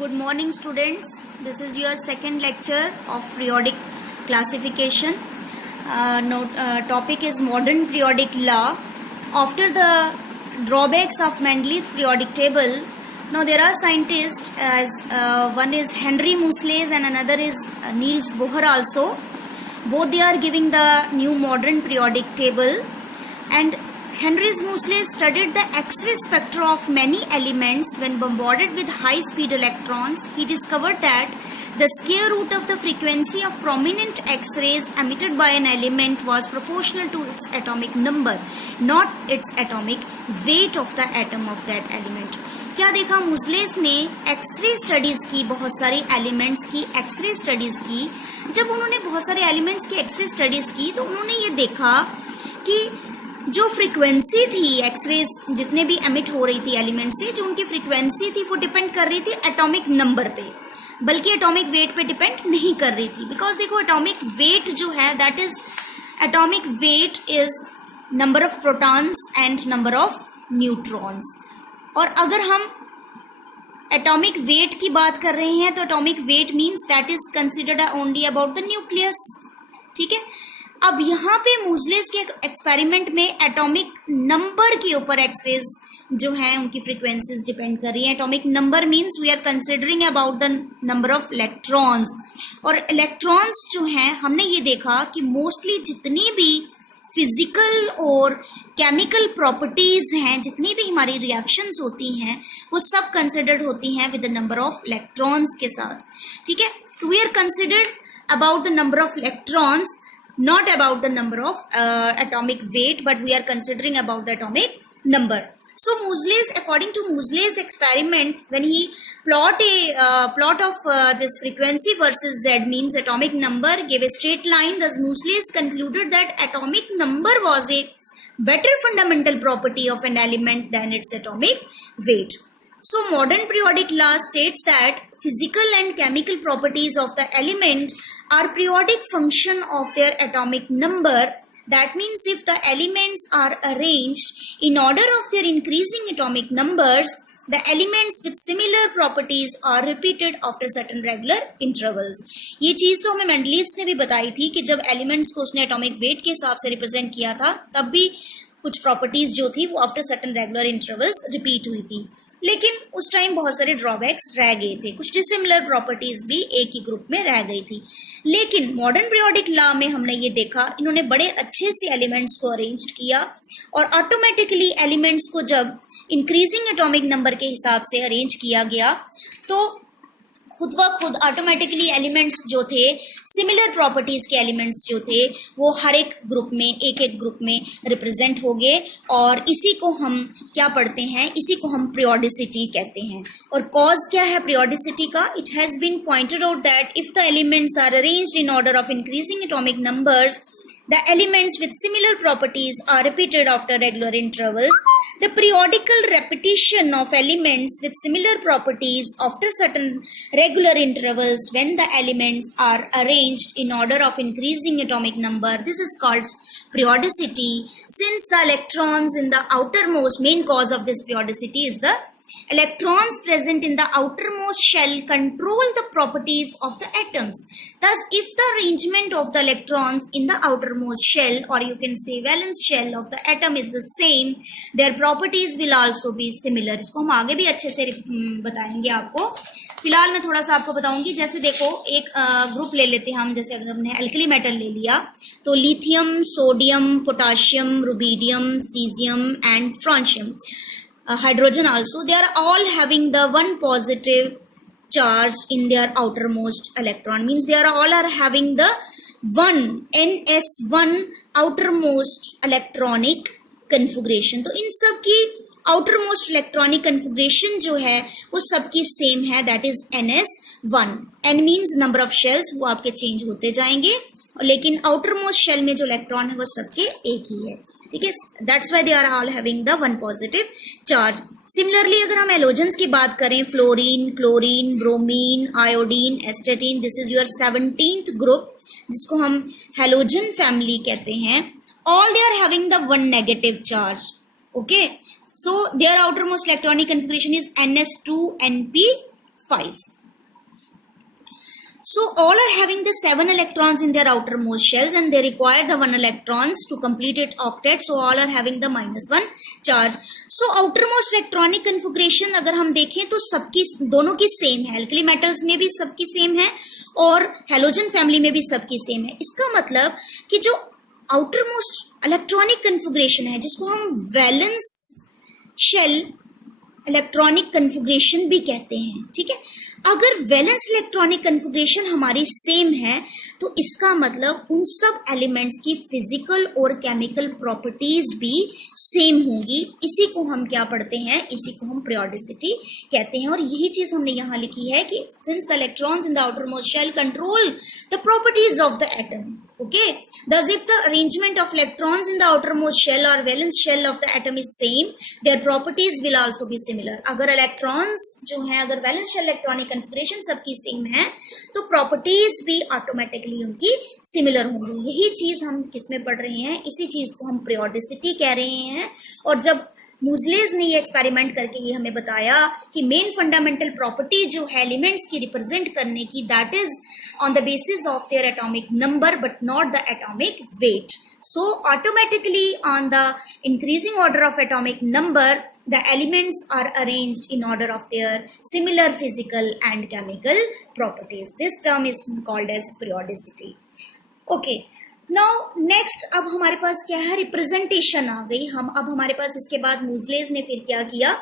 Good morning, students. This is your second lecture of periodic classification. Topic is modern periodic law. After the drawbacks of Mendeleev's periodic table, now there are scientists as one is Henry Moseley and another is Niels Bohr also. Both they are giving the new modern periodic table, and Henry Moseley studied the X-ray spectra of many elements when bombarded with high-speed electrons. He discovered that the square root of the frequency of prominent X-rays emitted by an element was proportional to its atomic number, not its atomic weight of the atom of that element. क्या देखा, मुस्लेस ने x ray studies की, बहुत सारी elements की x ray studies की. जब उन्होंने बहुत सारे एलिमेंट्स की एक्सरे स्टडीज़ की तो उन्होंने ये देखा कि जो फ्रीक्वेंसी थी एक्सरेज जितने भी एमिट हो रही थी एलिमेंट से, जो उनकी फ्रीक्वेंसी थी वो डिपेंड कर रही थी एटॉमिक नंबर पे, बल्कि एटॉमिक वेट पे डिपेंड नहीं कर रही थी. बिकॉज देखो, एटॉमिक वेट जो है that is atomic weight is number of protons and number of neutrons. और अगर हम एटॉमिक वेट की बात कर रहे हैं तो atomic weight means that is considered only about the nucleus. ठीक है. अब यहाँ पे मुस्लेस के एक्सपेरिमेंट में एटॉमिक नंबर के ऊपर एक्सरेज जो हैं उनकी फ्रीक्वेंसीज डिपेंड कर रही हैं. Atomic number means we are considering about the number of electrons. और इलेक्ट्रॉन्स जो हैं, हमने ये देखा कि मोस्टली जितनी भी फिजिकल और केमिकल प्रॉपर्टीज हैं, जितनी भी हमारी रिएक्शंस होती हैं, वो सब कंसिडर्ड होती हैं with the number of electrons के साथ. ठीक है. तो we are considered about the number of electrons, not about the number of atomic weight, but we are considering about the atomic number. So Moseley's, according to Moseley's experiment, when he plot of this frequency versus z means atomic number, gave a straight line. Thus Moseley's concluded that atomic number was a better fundamental property of an element than its atomic weight. So modern periodic law states that physical and chemical properties of the element are periodic function of their atomic number. That means if the elements are arranged in order of their increasing atomic numbers, the elements with similar properties are repeated after certain regular intervals. ये चीज़ तो हमें Mendeleev's ने भी बताई थी कि जब elements को उसने एटॉमिक वेट के हिसाब से रिप्रेजेंट किया था, तब भी कुछ प्रॉपर्टीज जो थी वो after certain regular intervals repeat हुई थी. लेकिन उस टाइम बहुत सारे ड्रॉबैक्स रह गए थे, कुछ डिसिमिलर प्रॉपर्टीज भी एक ही ग्रुप में रह गई थी. लेकिन मॉडर्न पीरियोडिक लॉ में हमने ये देखा, इन्होंने बड़े अच्छे से एलिमेंट्स को अरेंज किया और ऑटोमेटिकली एलिमेंट्स को जब इंक्रीजिंग एटॉमिक नंबर के हिसाब से अरेंज किया गया तो खुद व खुद ऑटोमेटिकली एलिमेंट्स जो थे, सिमिलर प्रॉपर्टीज़ के एलिमेंट्स जो थे, वो हर एक ग्रुप में, एक एक ग्रुप में रिप्रेजेंट हो गए. और इसी को हम क्या पढ़ते हैं, इसी को हम पीरियोडिसिटी कहते हैं. और कॉज क्या है पीरियोडिसिटी का? It has been pointed out that if the elements are arranged in order of increasing atomic numbers, the elements with similar properties are repeated after regular intervals. The periodical repetition of elements with similar properties after certain regular intervals when the elements are arranged in order of increasing atomic number, this is called periodicity. Since the electrons in the outermost, main cause of this periodicity is the electrons present in the outermost shell control the properties of the atoms. Thus, if the arrangement of the electrons in the outermost shell, or you can say valence shell of the atom is the same, their properties will also be similar. इसको हम आगे भी अच्छे से बताएंगे आपको. फिलहाल मैं थोड़ा सा आपको बताऊंगी. जैसे देखो, एक ग्रुप ले लेते हैं हम. जैसे अगर हमने एल्कली मेटल ले लिया तो lithium, sodium, potassium, rubidium, caesium and francium, hydrogen also, they are all having the one positive charge in their outermost electron, means they are all are having the one ns1 outermost electronic configuration. तो इन सब की outermost electronic configuration जो है वो सबकी same है, that is ns1. n means number of shells, वो आपके चेंज होते जाएंगे, लेकिन आउटरमोस्ट शेल में जो इलेक्ट्रॉन है वो सबके एक ही है. ठीक है. That's why they are all having the one positive charge. Similarly अगर हम हेलोजन्स की बात करें, fluorine, chlorine, bromine, iodine, astatine, this is your 17th group जिसको हम हेलोजन फैमिली कहते हैं. All they are having the one negative charge. Okay. So their outermost electronic configuration is ns2np 5. So all are having the 7 electrons in their outermost shells and they require the 1 electrons to complete its octet. So all are having the -1 charge. So outermost electronic configuration अगर हम देखें तो सबकी दोनों की same है, alkali metals में भी सबकी सेम है और हैलोजन फैमिली में भी सबकी सेम है. इसका मतलब कि जो आउटरमोस्ट इलेक्ट्रॉनिक कन्फिग्रेशन है जिसको हम वैलेंस शेल इलेक्ट्रॉनिक कन्फिग्रेशन भी कहते हैं, ठीक है. अगर वैलेंस इलेक्ट्रॉनिक कन्फिग्रेशन हमारी सेम है तो इसका मतलब उन सब एलिमेंट्स की फिजिकल और केमिकल प्रॉपर्टीज भी सेम होंगी. इसी को हम क्या पढ़ते हैं, इसी को हम पीरियोडिसिटी कहते हैं. और यही चीज हमने यहाँ लिखी है कि since the electrons in the outermost shell control the properties of the atom. Okay, thus if the arrangement of electrons in the outermost shell or valence shell of the atom is same, their properties will also be similar. अगर electrons जो हैं, अगर valence shell electronic configuration सबकी same है तो properties भी automatically उनकी similar होंगी. यही चीज हम किस में पढ़ रहे हैं, इसी चीज को हम periodicity कह रहे हैं. और जब मूजलेज ने ये एक्सपेरिमेंट करके ये हमें बताया कि मेन फंडामेंटल प्रॉपर्टी जो है एलिमेंट्स की रिप्रेजेंट करने की, that is on the basis of their atomic number but not the atomic weight. So automatically on the increasing order of atomic number the elements are arranged in order of their similar physical and chemical properties. This term is called as periodicity. Okay. Now next अब हमारे पास क्या है, representation आ गई. अब हमारे पास इसके बाद मूजलेज ने फिर क्या किया,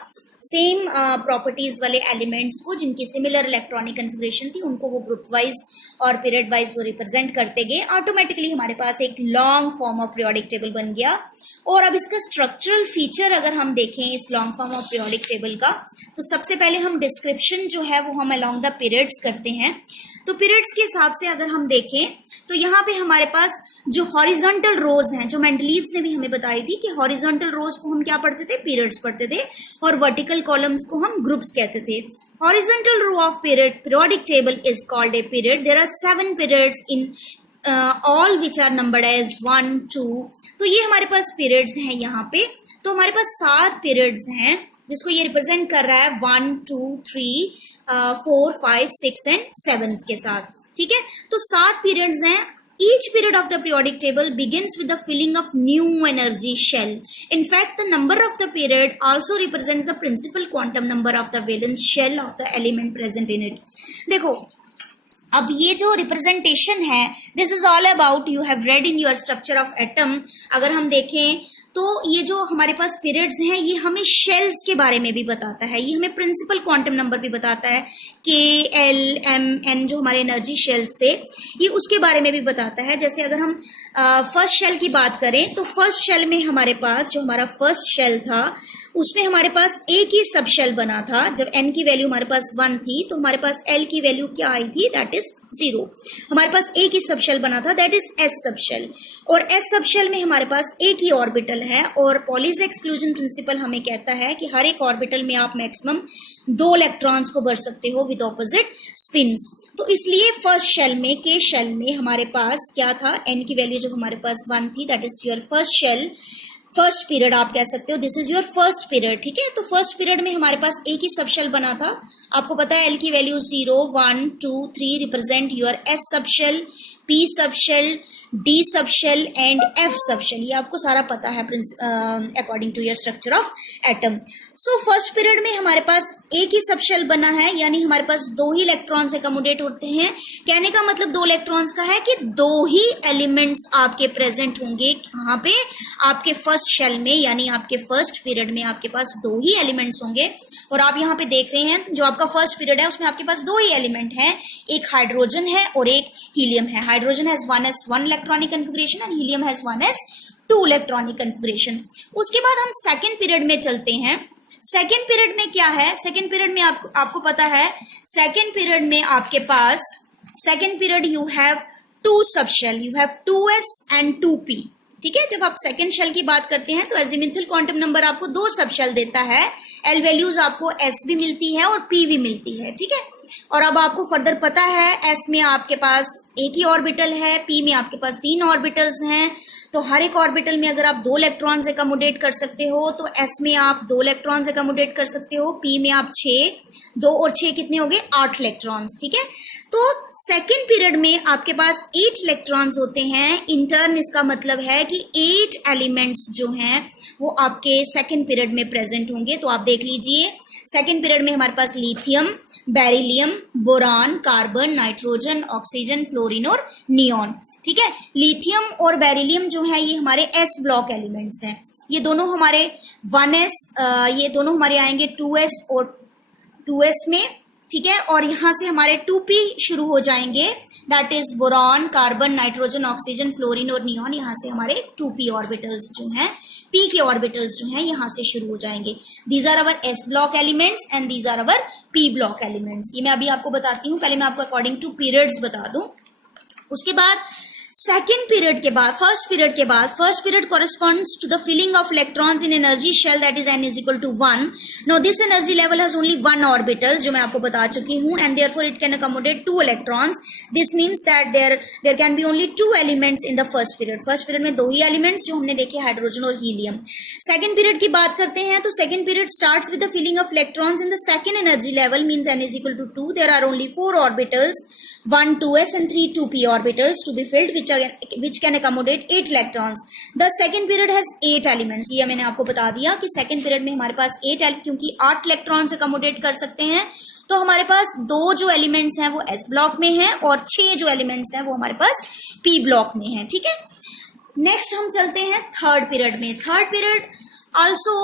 सेम प्रॉपर्टीज वाले एलिमेंट्स को जिनकी सिमिलर इलेक्ट्रॉनिक कन्फिग्रेशन थी उनको वो ग्रुप वाइज और पीरियड वाइज वो रिप्रेजेंट करते गए. ऑटोमेटिकली हमारे पास एक long form of periodic table बन गया. और अब इसका स्ट्रक्चरल फीचर अगर हम देखें इस long form of periodic table का, तो सबसे पहले हम डिस्क्रिप्शन जो है वो हम अलोंग द पीरियड्स करते हैं. तो पीरियड्स के हिसाब से अगर हम देखें तो यहाँ पे हमारे पास जो हॉरिजॉन्टल रोज हैं, जो मेंडलीव्स ने भी हमें बताई थी कि हॉरिजॉन्टल रोज को हम क्या पढ़ते थे, पीरियड्स पढ़ते थे, और वर्टिकल कॉलम्स को हम ग्रुप्स कहते थे. Horizontal row of periodic table is called a period. There are 7 periods in all which are numbered as 1, 2. तो ये हमारे पास पीरियड्स हैं यहाँ पे. तो हमारे पास 7 पीरियड्स हैं जिसको ये रिप्रेजेंट कर रहा है 1, 2, 3, 4, 5, 6 एंड 7 के साथ, ठीक है. तो 7 पीरियड्स हैं. Each period of the periodic table begins with the filling of new energy shell. In fact, the number of the period also represents the principal quantum number of the valence shell of the element present in it. देखो, अब ये जो representation है, this is all about, you have read in your structure of atom. अगर हम देखें तो ये जो हमारे पास पीरियड्स हैं ये हमें शेल्स के बारे में भी बताता है, ये हमें प्रिंसिपल क्वांटम नंबर भी बताता है, के, एल, एम, एन जो हमारे एनर्जी शेल्स थे ये उसके बारे में भी बताता है. जैसे अगर हम फर्स्ट शेल की बात करें तो फर्स्ट शेल में हमारे पास जो हमारा फर्स्ट शेल था उसमें हमारे पास एक ही सब शेल बना था. जब n की वैल्यू हमारे पास 1 थी तो हमारे पास l की वैल्यू क्या आई थी, दैट इज 0. हमारे पास एक ही सब शेल बना था, that is s sub shell. और s सब शेल में हमारे पास एक ही ऑर्बिटल है और पॉलीज एक्सक्लूजन प्रिंसिपल हमें कहता है कि हर एक ऑर्बिटल में आप मैक्सिमम 2 इलेक्ट्रॉन्स को भर सकते हो विद ऑपोजिट स्पिन्स. तो इसलिए फर्स्ट शेल में, के शेल में हमारे पास क्या था, n की वैल्यू जब हमारे पास 1 थी, that is your first shell, first period आप कह सकते हो, this is your first period, ठीक है. तो फर्स्ट पीरियड में हमारे पास एक ही सब शेल बना था. आपको पता है एल की value 0, 1, 2, 3 represent your S sub shell, P sub shell, D sub shell and F sub shell. ये आपको सारा पता है according to your structure of atom. So first period में हमारे पास एक ही सब शेल बना है, यानी हमारे पास 2 ही इलेक्ट्रॉन्स अकोमोडेट होते हैं. कहने का मतलब 2 इलेक्ट्रॉन्स का है कि 2 ही एलिमेंट्स आपके प्रेजेंट होंगे. कहाँ पे, आपके फर्स्ट शेल में, यानी आपके फर्स्ट पीरियड में आपके पास 2 ही एलिमेंट्स होंगे. और आप यहाँ पे देख रहे हैं जो आपका फर्स्ट पीरियड है उसमें आपके पास 2 ही एलिमेंट हैं, एक हाइड्रोजन है और एक हीलियम है. Hydrogen has 1s1 electronic configuration and helium has 1s2 electronic configuration. उसके बाद हम सेकेंड पीरियड में चलते हैं. सेकेंड पीरियड में क्या है, सेकेंड पीरियड में आपको पता है, सेकेंड पीरियड में आपके पास, सेकेंड पीरियड यू हैव 2 सब shell, you have 2s and 2p, ठीक है. जब आप सेकेंड शेल की बात करते हैं तो एजिमुथल क्वांटम नंबर आपको 2 सब शेल देता है, एल वैल्यूज आपको s भी मिलती है और p भी मिलती है, ठीक है. और अब आपको फर्दर पता है s में आपके पास एक ही ऑर्बिटल है, p में आपके पास 3 ऑर्बिटल्स हैं. तो हर एक ऑर्बिटल में अगर आप 2 इलेक्ट्रॉन्स अकोमोडेट कर सकते हो तो s में आप 2 इलेक्ट्रॉन्स अकोमोडेट कर सकते हो, p में आप 6. 2 और 6 कितने हो गए, 8 इलेक्ट्रॉन्स, ठीक है। तो सेकेंड पीरियड में आपके पास 8 इलेक्ट्रॉन्स होते हैं। इन टर्न इसका मतलब है कि 8 एलिमेंट्स जो हैं वो आपके सेकेंड पीरियड में प्रेजेंट होंगे। तो आप देख लीजिए, सेकेंड पीरियड में हमारे पास lithium, beryllium, boron, carbon, nitrogen, oxygen, fluorine और नियॉन, ठीक है। लिथियम और बेरिलियम जो है ये हमारे एस ब्लॉक एलिमेंट्स हैं। ये दोनों हमारे 1s, ये दोनों हमारे आएंगे 2s और 2s में, ठीक है। और यहाँ से हमारे 2p शुरू हो जाएंगे, that is boron, carbon, nitrogen, oxygen, fluorine और नियॉन। यहाँ से हमारे 2p ऑर्बिटल्स जो हैं, p के ऑर्बिटल्स जो हैं यहाँ से शुरू हो जाएंगे। These are our s block elements and these are our p block elements. ये मैं अभी आपको बताती हूँ, पहले मैं आपको अकॉर्डिंग टू पीरियड्स बता दूं। उसके बाद सेकेंड पीरियड के बाद, first period corresponds to the filling of electrons in energy shell that is n is equal to 1. Now this energy level has only one orbital, जो मैं आपको बता चुकी हूँ, and therefore it can accommodate 2 electrons. This means that there can be only 2 elements in the first period. First period में 2 ही elements जो हमने देखे, हाइड्रोजन और हीलियम। सेकेंड पीरियड की बात करते हैं तो second period starts with the filling of electrons in the second energy level, means n is equal to 2. There are only 4 orbitals, 1 2s and 3 2p orbitals to be filled, which can accommodate 8 electrons. The second period has 8 elements. ये मैंने आपको बता दिया कि second period में हमारे पास 8 क्योंकि 8 electrons accommodate कर सकते हैं, तो हमारे पास 2 जो एलिमेंट्स हैं वो s ब्लॉक में हैं और 6 जो एलिमेंट्स हैं वो हमारे पास p ब्लॉक में हैं, ठीक है। नेक्स्ट हम चलते हैं थर्ड पीरियड में। Third period also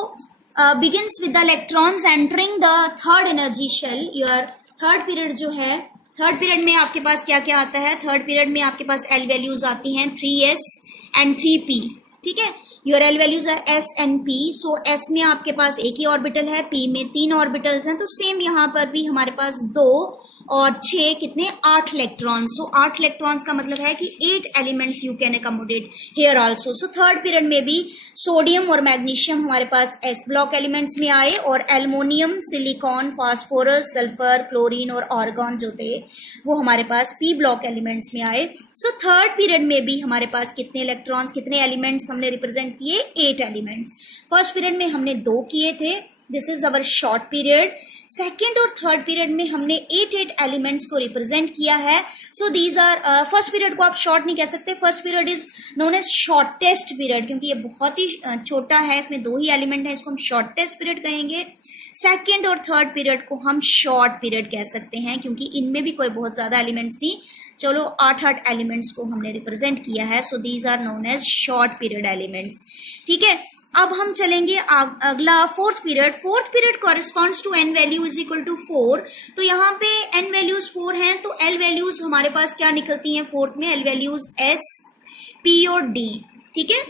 begins with the electrons entering the third energy shell. Your third period जो है, थर्ड पीरियड में आपके पास क्या क्या आता है, थर्ड पीरियड में आपके पास एल वैल्यूज आती हैं 3s एंड 3p, ठीक है। Your L values are s and p। So s में आपके पास एक ही ऑर्बिटल है, p में 3 ऑर्बिटल्स हैं, तो सेम यहाँ पर भी हमारे पास 2 और 6 कितने, 8 इलेक्ट्रॉन्स। सो 8 इलेक्ट्रॉन्स का मतलब है कि 8 elements you can accommodate here also. So third period में भी सोडियम और मैग्नीशियम हमारे पास s ब्लॉक एलिमेंट्स में आए और aluminium, silicon, phosphorus, sulphur, chlorine और आर्गॉन जो थे वो हमारे पास p ब्लॉक एलिमेंट्स में आए। सो थर्ड पीरियड में भी हमारे पास कितने इलेक्ट्रॉन्स, कितने एलिमेंट्स हमने रिप्रेजेंट किए, 8 एलिमेंट्स। फर्स्ट पीरियड में हमने 2 किए थे, this is our short period. Second और थर्ड पीरियड में हमने 8 एलिमेंट्स को रिप्रेजेंट किया है। So these are, first period को आप शॉर्ट नहीं कह सकते, first period is known as shortest period, क्योंकि ये बहुत ही छोटा है, इसमें 2 ही एलिमेंट है, इसको हम शॉर्टेस्ट पीरियड कहेंगे। सेकेंड और थर्ड पीरियड को हम शॉर्ट पीरियड कह सकते हैं, क्योंकि इनमें भी कोई बहुत ज्यादा एलिमेंट्स नहीं, चलो 8 एलिमेंट्स को हमने रिप्रेजेंट किया है। So these are known as short period elements, ठीक है। अब हम चलेंगे अगला fourth period. Fourth period corresponds to n value is equal to 4। तो यहाँ पे n वैल्यूज 4 हैं, तो l वैल्यूज हमारे पास क्या निकलती हैं फोर्थ में, l वैल्यूज s, p और d, ठीक है।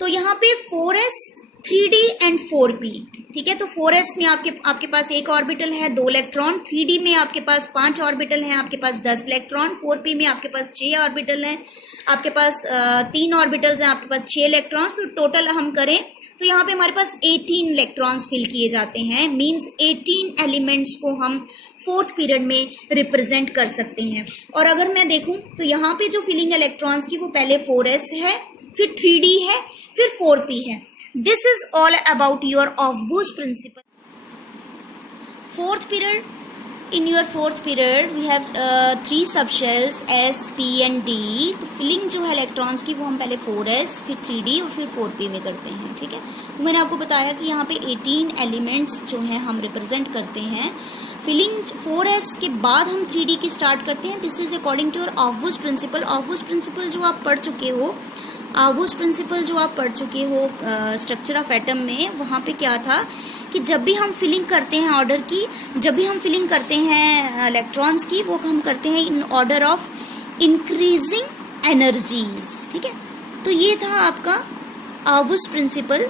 तो यहाँ पे 4s, 3d एंड 4p, ठीक है। तो 4s में आपके पास 1 ऑर्बिटल है, 2 इलेक्ट्रॉन, 3d में आपके पास 5 ऑर्बिटल हैं, आपके पास 10 इलेक्ट्रॉन, 4p में आपके पास 6 ऑर्बिटल हैं, आपके पास 3 ऑर्बिटल्स हैं, आपके पास 6 इलेक्ट्रॉन्स। तो टोटल हम करें तो यहाँ पे हमारे पास 18 इलेक्ट्रॉन्स फिल किए जाते हैं, मींस 18 एलिमेंट्स को हम फोर्थ पीरियड में रिप्रेजेंट कर सकते हैं। और अगर मैं देखूं तो यहाँ पे जो फिलिंग इलेक्ट्रॉन्स की वो पहले 4s है, फिर 3d है, फिर 4p है। This is all about your ऑफ-बूस्ट principle. Fourth period, in your fourth period we have 3 subshells s, p and d। तो फिलिंग जो है इलेक्ट्रॉन्स की वो हम पहले 4s, फिर 3d और फिर 4p में करते हैं, ठीक है। तो मैंने आपको बताया कि यहाँ पे 18 एलिमेंट्स जो हैं हम रिप्रेजेंट करते हैं। फिलिंग 4s के बाद हम 3d की स्टार्ट करते हैं। This is according to your ऑफ-बूस्ट प्रिंसिपल। ऑफ-बूस्ट प्रिंसिपल जो आप पढ़ चुके हो, ऑफ-बूस्ट प्रिंसिपल जो आप पढ़ चुके हो स्ट्रक्चर ऑफ एटम में, वहाँ पे क्या था कि जब भी हम फिलिंग करते हैं ऑर्डर की, जब भी हम फिलिंग करते हैं इलेक्ट्रॉन्स की, वो हम करते हैं इन ऑर्डर ऑफ इंक्रीजिंग एनर्जीज, ठीक है। तो ये था आपका ऑफ-बूस्ट प्रिंसिपल,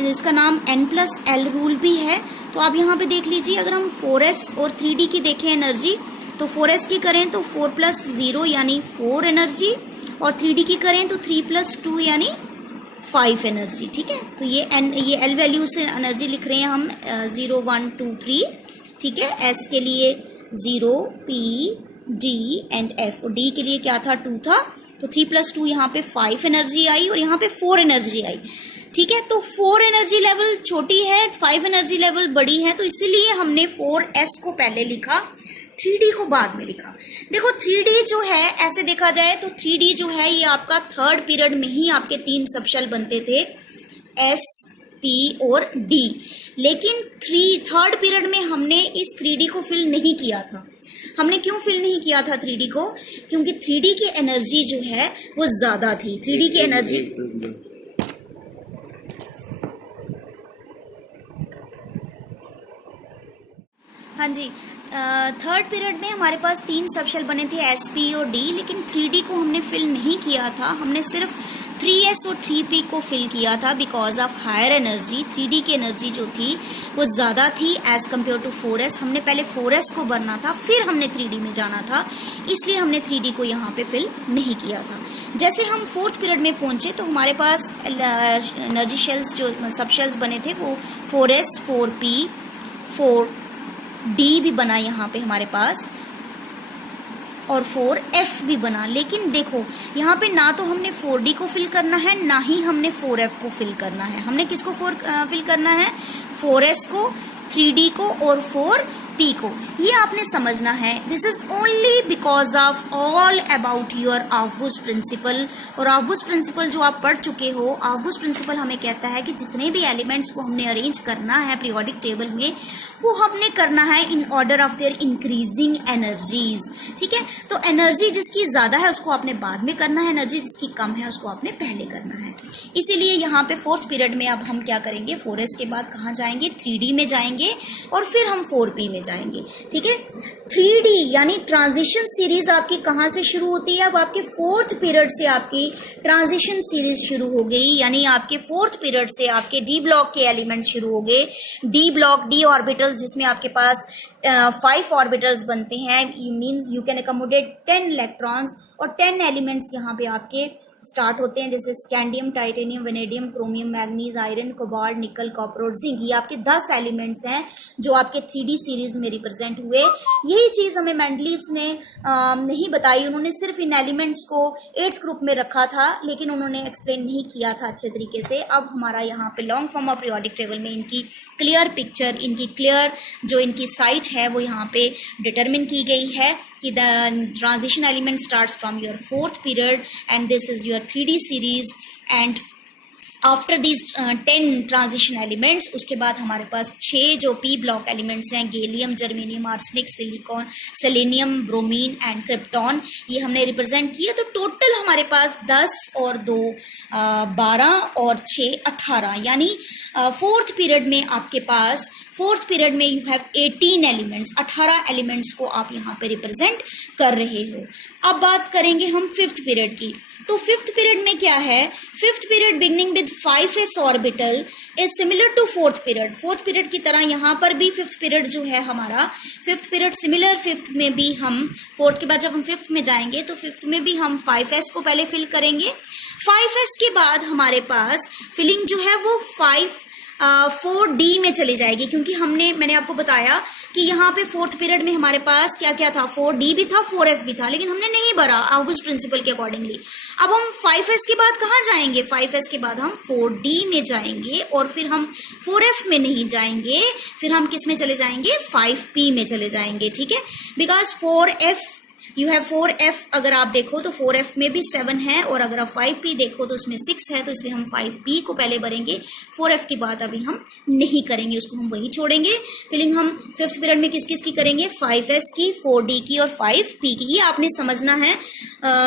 इसका नाम n+l रूल भी है। तो आप यहाँ पे देख लीजिए, अगर हम 4s और 3d की देखें एनर्जी, तो 4s की करें तो 4 + 0 यानी 4 एनर्जी, और 3d की करें तो 3 + 2 यानी 5 एनर्जी, ठीक है। तो ये एल वैल्यू से एनर्जी लिख रहे हैं हम 0 1 2 3, ठीक है। एस के लिए 0, p, d एंड f, और d के लिए क्या था, 2 था, तो 3 + 2 यहाँ पे 5 एनर्जी आई और यहाँ पे 4 एनर्जी आई। ठीक है, तो 4 एनर्जी लेवल छोटी है, 5 एनर्जी लेवल बड़ी है, तो इसीलिए हमने 4s को पहले लिखा, 3D को बाद में लिखा। देखो 3D जो है, ऐसे देखा जाए तो 3D जो है ये आपका थर्ड पीरियड में ही आपके 3 सबशेल बनते थे, S, P और D। लेकिन थर्ड पीरियड में हमने इस 3D को फिल नहीं किया था। हमने क्यों फिल नहीं किया था 3D को? क्योंकि 3D की एनर्जी जो है वो ज्यादा थी। 3D की एनर्जी, हाँ जी, थर्ड पीरियड में हमारे पास 3 सबशेल बने थे, एस, पी और डी, लेकिन 3D को हमने फिल नहीं किया था। हमने सिर्फ 3s और 3p को फिल किया था because of higher energy. 3D की एनर्जी जो थी वो ज़्यादा थी एज कम्पेयर टू 4s। हमने पहले 4s को भरना था, फिर हमने 3D में जाना था, इसलिए हमने 3D को यहाँ पे फिल नहीं किया था। जैसे हम फोर्थ पीरियड में पहुंचे तो हमारे पास एनर्जी शेल्स जो सब शेल्स बने थे वो 4s, 4p, 4d भी बना यहाँ पे हमारे पास, और 4f भी बना। लेकिन देखो यहाँ पे ना तो हमने 4d को फिल करना है, ना ही हमने 4f को फिल करना है। हमने किसको फिल करना है? 4s को, 3d को और 4p को। ये आपने समझना है। This is only because of all about your Aufbau principle. और ऑफबुश प्रिंसिपल जो आप पढ़ चुके हो, ऑफबुश प्रिंसिपल हमें कहता है कि जितने भी एलिमेंट्स को हमने अरेंज करना है पीरियोडिक टेबल में, वो हमने करना है इन order of their increasing energies. ठीक है, तो एनर्जी जिसकी ज्यादा है उसको आपने बाद में करना है, एनर्जी जिसकी कम है उसको आपने पहले करना है। इसीलिए यहाँ पे फोर्थ पीरियड में अब हम क्या करेंगे? 4s के बाद कहाँ जाएंगे? 3d में जाएंगे और फिर हम 4p में जाएंगे। ठीक है, 3D यानी ट्रांजिशन सीरीज आपकी कहाँ से शुरू होती है? अब आपके फोर्थ पीरियड से आपकी ट्रांजिशन सीरीज शुरू हो गई, यानी आपके फोर्थ पीरियड से आपके डी ब्लॉक के एलिमेंट्स शुरू हो गए। डी ब्लॉक, डी ऑर्बिटल्स, जिसमें आपके पास 5 ऑर्बिटल्स बनते हैं, means you can accommodate 10 electrons, और 10 एलिमेंट्स यहाँ पे आपके स्टार्ट होते हैं, जैसे scandium, titanium, vanadium, chromium, manganese, iron, cobalt, निकल, कॉपर और जिंक। ये आपके 10 एलिमेंट्स हैं जो आपके 3D सीरीज में रिप्रेजेंट हुए। यही चीज हमें मेंडलीव्स ने नहीं बताई। उन्होंने सिर्फ इन एलिमेंट्स को 8th ग्रुप में रखा था, लेकिन उन्होंने एक्सप्लेन नहीं किया था अच्छे तरीके से। अब हमारा यहाँ पे long form of periodic table में इनकी क्लियर पिक्चर, इनकी क्लियर जो इनकी साइट है वो यहाँ पे डिटरमिन की गई है कि the transition element starts from your fourth period and this is your 3D series. And after these 10 transition elements, उसके बाद हमारे पास 6 जो पी ब्लॉक एलिमेंट्स हैं, gallium, germanium, arsenic, silicon, selenium, bromine and krypton, ये हमने रिप्रेजेंट किया। तो total हमारे पास 10 और 2 12 और 6 18, यानी फोर्थ पीरियड में आपके पास, फोर्थ पीरियड में यू हैव 18 एलिमेंट्स, 18 एलिमेंट्स को आप यहाँ पे रिप्रेजेंट कर रहे हो। अब बात करेंगे हम फिफ्थ पीरियड की। तो फिफ्थ पीरियड में क्या है? Fifth period beginning with 5s orbital is similar to fourth period. Fourth period की तरह यहाँ पर भी फिफ्थ पीरियड जो है हमारा, फिफ्थ पीरियड सिमिलर, फिफ्थ में भी हम, फोर्थ के बाद जब हम फिफ्थ में जाएंगे तो फिफ्थ में भी हम 5s को पहले फिल करेंगे। 5s के बाद हमारे पास फिलिंग जो है वो 4D में चली जाएगी, क्योंकि मैंने आपको बताया कि यहाँ पे फोर्थ पीरियड में हमारे पास क्या क्या था? 4D भी था, 4f भी था, लेकिन हमने नहीं भरा ऑगस्ट प्रिंसिपल के अकॉर्डिंगली। अब हम 5s के बाद कहाँ जाएंगे? 5s के बाद हम 4D में जाएंगे और फिर हम 4f में नहीं जाएंगे, फिर हम किस में चले जाएंगे? 5p में चले जाएंगे। ठीक है, because 4f you have 4f, अगर आप देखो तो 4f में भी 7 है, और अगर आप 5p देखो तो उसमें 6 है, तो इसलिए हम 5p को पहले भरेंगे। 4f की बात अभी हम नहीं करेंगे, उसको हम वही छोड़ेंगे। फिलिंग हम फिफ्थ पीरियड में किस किस की करेंगे? 5s की, 4d की और 5p की। ये आपने समझना है।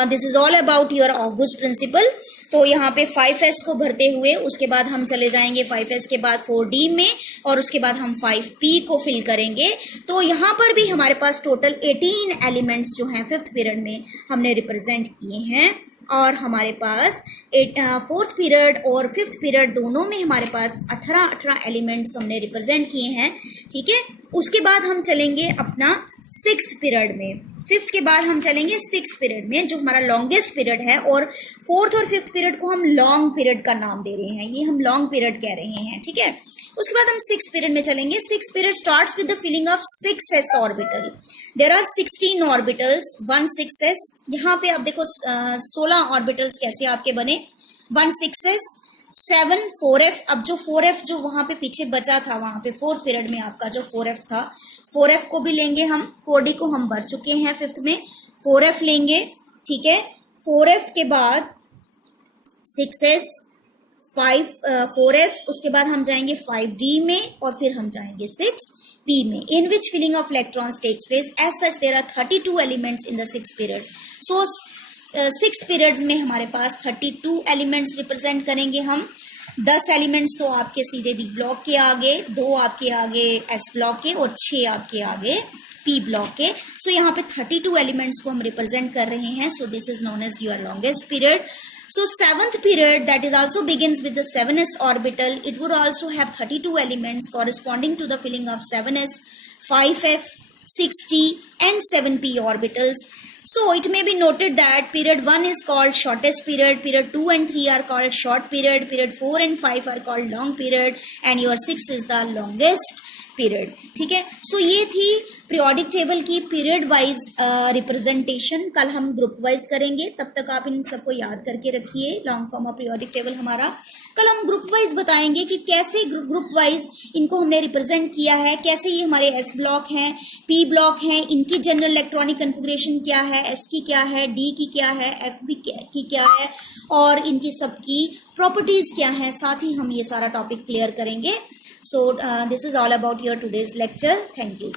This is all about your August principle. तो यहाँ पे 5s को भरते हुए उसके बाद हम चले जाएंगे 5s के बाद 4d में, और उसके बाद हम 5p को फिल करेंगे। तो यहाँ पर भी हमारे पास टोटल 18 एलिमेंट्स जो हैं फिफ्थ पीरियड में हमने रिप्रेजेंट किए हैं, और हमारे पास फोर्थ पीरियड और फिफ्थ पीरियड दोनों में हमारे पास 18 एलिमेंट्स हमने रिप्रेजेंट किए हैं। ठीक है, उसके बाद हम चलेंगे अपना सिक्स्थ पीरियड में। फिफ्थ के बाद हम चलेंगे सिक्स्थ पीरियड में, जो हमारा लॉन्गेस्ट पीरियड है, और फोर्थ और फिफ्थ पीरियड को हम लॉन्ग पीरियड का नाम दे रहे हैं, ये हम लॉन्ग पीरियड कह रहे हैं। ठीक है, उसके बाद हम सिक्स्थ पीरियड में चलेंगे। Sixth period starts with the filling of 6s orbital. There are 16 orbitals, 1 6s। यहाँ पे आप देखो 16 ऑर्बिटल्स कैसे आपके बने, 1 6s, 7 4F। अब जो 4F जो वहां पे पीछे बचा था, वहां पे 4th पीरियड में आपका जो 4F था, 4F को भी लेंगे हम। 4D को हम भर चुके हैं 5th में, 4F लेंगे, ठीक है। 4F के बाद 6S, 4F, उसके बाद हम जाएंगे 5D में और फिर हम जाएंगे 6P में, in which filling of electrons takes place. As such there are 32 elements in the 6th period. So 6 periods में हमारे पास 32 एलिमेंट्स रिप्रेजेंट करेंगे हम। 10 एलिमेंट्स तो आपके सीधे डी ब्लॉक के आगे, 2 आपके आगे एस ब्लॉक के और 6 आपके आगे पी ब्लॉक के। सो यहाँ पे 32 एलिमेंट्स को हम रिप्रेजेंट कर रहे हैं। So this is known as your longest period. So 7th period, that is also begins with the 7s orbital. It would also have 32 elements corresponding to the filling of 7s, 5f, 6d and 7p orbitals. So it may be noted that period 1 is called shortest period, period 2 and 3 are called short period, period 4 and 5 are called long period and your 6 is the longest period, ठीक है। सो ये थी periodic table की period wise representation. कल हम group wise करेंगे, तब तक आप इन सबको याद करके रखिए। Long form of periodic table हमारा, कल हम ग्रुप वाइज बताएंगे कि कैसे ग्रुप वाइज इनको हमने रिप्रेजेंट किया है, कैसे ये हमारे एस ब्लॉक हैं, पी ब्लॉक हैं, इनकी जनरल इलेक्ट्रॉनिक कन्फिगरेशन क्या है, एस की क्या है, डी की क्या है, एफ बी की क्या है और इनकी सबकी प्रॉपर्टीज क्या हैं। साथ ही हम ये सारा टॉपिक क्लियर करेंगे। So this is all about your today's lecture. Thank you.